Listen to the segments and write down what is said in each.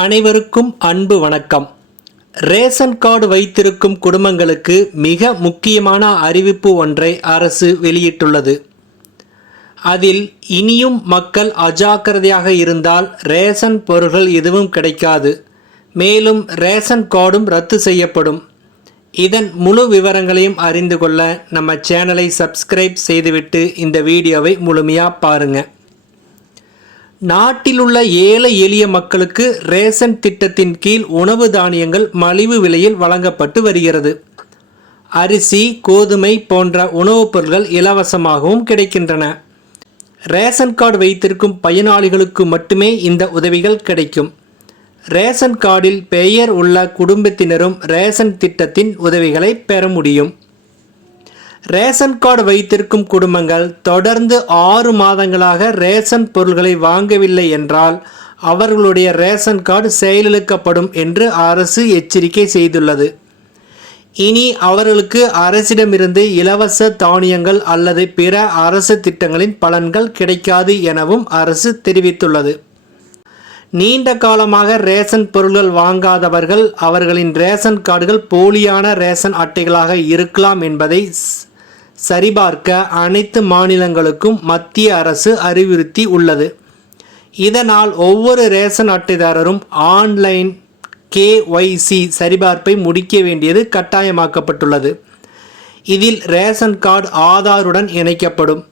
அனைவருக்கும் அன்பு வணக்கம். ரேஷன் கார்டு வைத்திருக்கும் குடும்பங்களுக்கு மிக முக்கியமான அறிவிப்பு ஒன்றை அரசு வெளியிட்டுள்ளது. அதில் இனியும் மக்கள் அஜாக்கிரதையாக இருந்தால் ரேஷன் பொருட்கள் எதுவும் கிடைக்காது. மேலும் ரேஷன் கார்டும் ரத்து செய்யப்படும். இதன் முழு விவரங்களையும் அறிந்து கொள்ள நம்ம சேனலை சப்ஸ்கிரைப் செய்துவிட்டு இந்த வீடியோவை முழுமையாக பாருங்கள் நாட்டில் உள்ள ஏழை எளிய மக்களுக்கு ரேஷன் திட்டத்தின் கீழ் உணவு தானியங்கள் மலிவு விலையில் வழங்கப்பட்டு வருகிறது. அரிசி கோதுமை போன்ற உணவுப் பொருட்கள் இலவசமாகவும் கிடைக்கின்றன. ரேஷன் கார்டு வைத்திருக்கும் பயனாளிகளுக்கு மட்டுமே இந்த உதவிகள் கிடைக்கும். ரேஷன் கார்டில் பெயர் உள்ள குடும்பத்தினரும் ரேஷன் திட்டத்தின் உதவிகளை பெற முடியும். ரேஷன் கார்டு வைத்திருக்கும் குடும்பங்கள் தொடர்ந்து ஆறு மாதங்களாக ரேஷன் பொருட்களை வாங்கவில்லை என்றால் அவர்களுடைய ரேஷன் கார்டு செயலிழக்கப்படும் என்று அரசு எச்சரிக்கை செய்துள்ளது. இனி அவர்களுக்கு அரசிடமிருந்து இலவச தானியங்கள் அல்லது பிற அரசு திட்டங்களின் பலன்கள் கிடைக்காது எனவும் அரசு தெரிவித்துள்ளது. நீண்ட காலமாக ரேஷன் பொருள்கள் வாங்காதவர்கள் அவர்களின் ரேஷன் கார்டுகள் போலியான ரேஷன் அட்டைகளாக இருக்கலாம் என்பதை சரிபார்க்க அனைத்து மாநிலங்களுக்கும் மத்திய அரசு அறிவுறுத்தி உள்ளது. இதனால் ஒவ்வொரு ரேஷன் அட்டைதாரரும் ஆன்லைன் கேஒய்சி சரிபார்ப்பை முடிக்க வேண்டியது கட்டாயமாக்கப்பட்டுள்ளது. இதில் ரேஷன் கார்டு ஆதாருடன் இணைக்கப்படும்.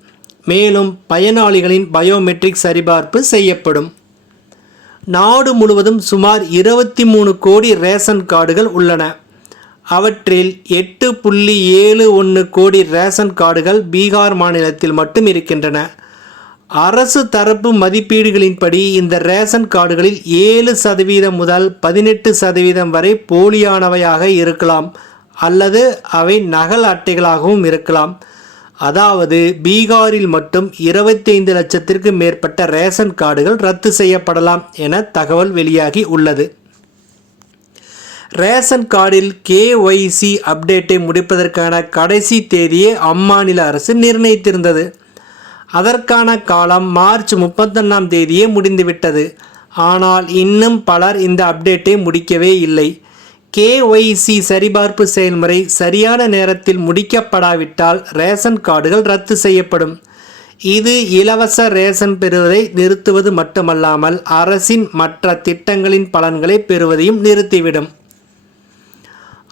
மேலும் பயனாளிகளின் பயோமெட்ரிக் சரிபார்ப்பு செய்யப்படும். நாடு முழுவதும் சுமார் இருபத்தி மூணு கோடி ரேஷன் கார்டுகள் உள்ளன. அவற்றில் எட்டு புள்ளி ஏழு ஒன்று கோடி ரேஷன் கார்டுகள் பீகார் மாநிலத்தில் மட்டும் இருக்கின்றன. அரசு தரப்பு மதிப்பீடுகளின்படி இந்த ரேஷன் கார்டுகளில் ஏழு சதவீதம் முதல் பதினெட்டு சதவீதம் வரை போலியானவையாக இருக்கலாம். அல்லது அவை நகல் அட்டைகளாகவும் இருக்கலாம். அதாவது பீகாரில் மட்டும் இருபத்தைந்து லட்சத்திற்கு மேற்பட்ட ரேஷன் கார்டுகள் ரத்து செய்யப்படலாம் என தகவல் வெளியாகி உள்ளது. ரேஷன் கார்டில் கேஒய்சி அப்டேட்டை முடிப்பதற்கான கடைசி தேதியை அம்மாநில அரசு நிர்ணயித்திருந்தது. அதற்கான காலம் மார்ச் முப்பத்தொன்னாம் தேதியே முடிந்துவிட்டது. ஆனால் இன்னும் பலர் இந்த அப்டேட்டை முடிக்கவே இல்லை. கேஒய்சி சரிபார்ப்பு செயல்முறை சரியான நேரத்தில் முடிக்கப்படாவிட்டால் ரேஷன் கார்டுகள் ரத்து செய்யப்படும். இது இலவச ரேஷன் பெறுவதை நிறுத்துவது மட்டுமல்லாமல் அரசின் மற்ற திட்டங்களின் பலன்களை பெறுவதையும் நிறுத்திவிடும்.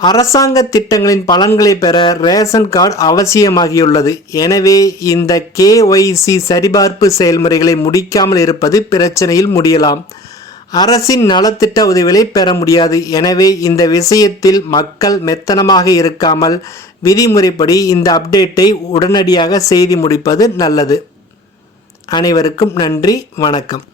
அரசாங்க திட்டங்களின் பலன்களை பெற ரேஷன் கார்டு அவசியமாகியுள்ளது. எனவே இந்த கேஒய்சி சரிபார்ப்பு செயல்முறைகளை முடிக்காமல் இருப்பது பிரச்சனையில் முடியலாம். அரசின் நலத்திட்ட உதவிகளை பெற முடியாது. எனவே இந்த விஷயத்தில் மக்கள் மெத்தனமாக இருக்காமல் விதிமுறைப்படி இந்த அப்டேட்டை உடனடியாக செய்து முடிப்பது நல்லது. அனைவருக்கும் நன்றி வணக்கம்.